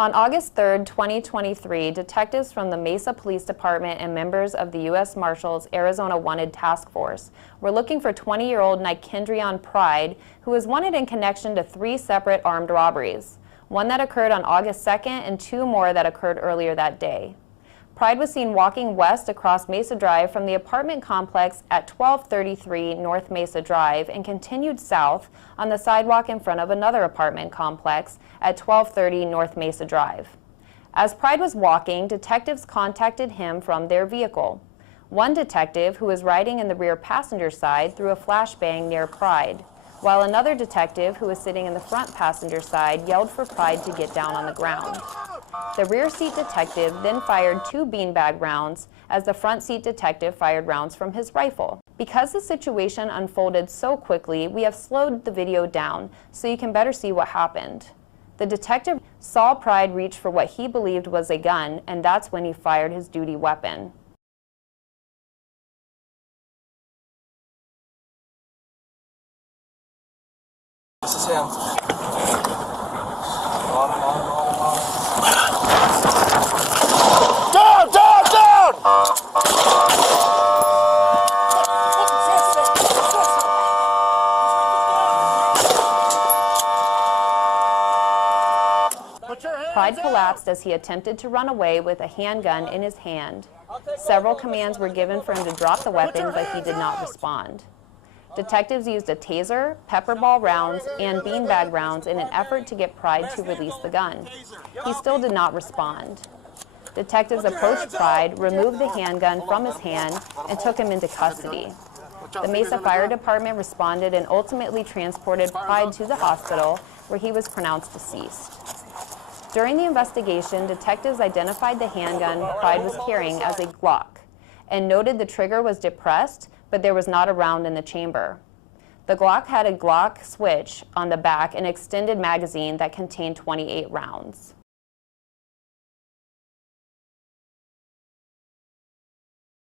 On August 3, 2023, detectives from the Mesa Police Department and members of the U.S. Marshals Arizona Wanted Task Force were looking for 20-year-old Ny'Kendreon Pride, who was wanted in connection to 3 separate armed robberies, one that occurred on August 2nd and 2 more that occurred earlier that day. Pride was seen walking west across Mesa Drive from the apartment complex at 1233 North Mesa Drive and continued south on the sidewalk in front of another apartment complex at 1230 North Mesa Drive. As Pride was walking, detectives contacted him from their vehicle. One detective, who was riding in the rear passenger side, threw a flashbang near Pride, while another detective, who was sitting in the front passenger side, yelled for Pride to get down on the ground. The rear seat detective then fired 2 beanbag rounds as the front seat detective fired rounds from his rifle. Because the situation unfolded so quickly, we have slowed the video down so you can better see what happened. The detective saw Pride reach for what he believed was a gun, and that's when he fired his duty weapon. This is him. Down, down, down! Pride collapsed as he attempted to run away with a handgun in his hand. Several commands were given for him to drop the weapon, but he did not respond. Detectives used a taser, pepper ball rounds, and beanbag rounds in an effort to get Pride to release the gun. He still did not respond. Detectives approached Pride, removed the handgun from his hand, and took him into custody. The Mesa Fire Department responded and ultimately transported Pride to the hospital, where he was pronounced deceased. During the investigation, detectives identified the handgun Pride was carrying as a Glock and noted the trigger was depressed, but there was not a round in the chamber. The Glock had a Glock switch on the back and extended magazine that contained 28 rounds.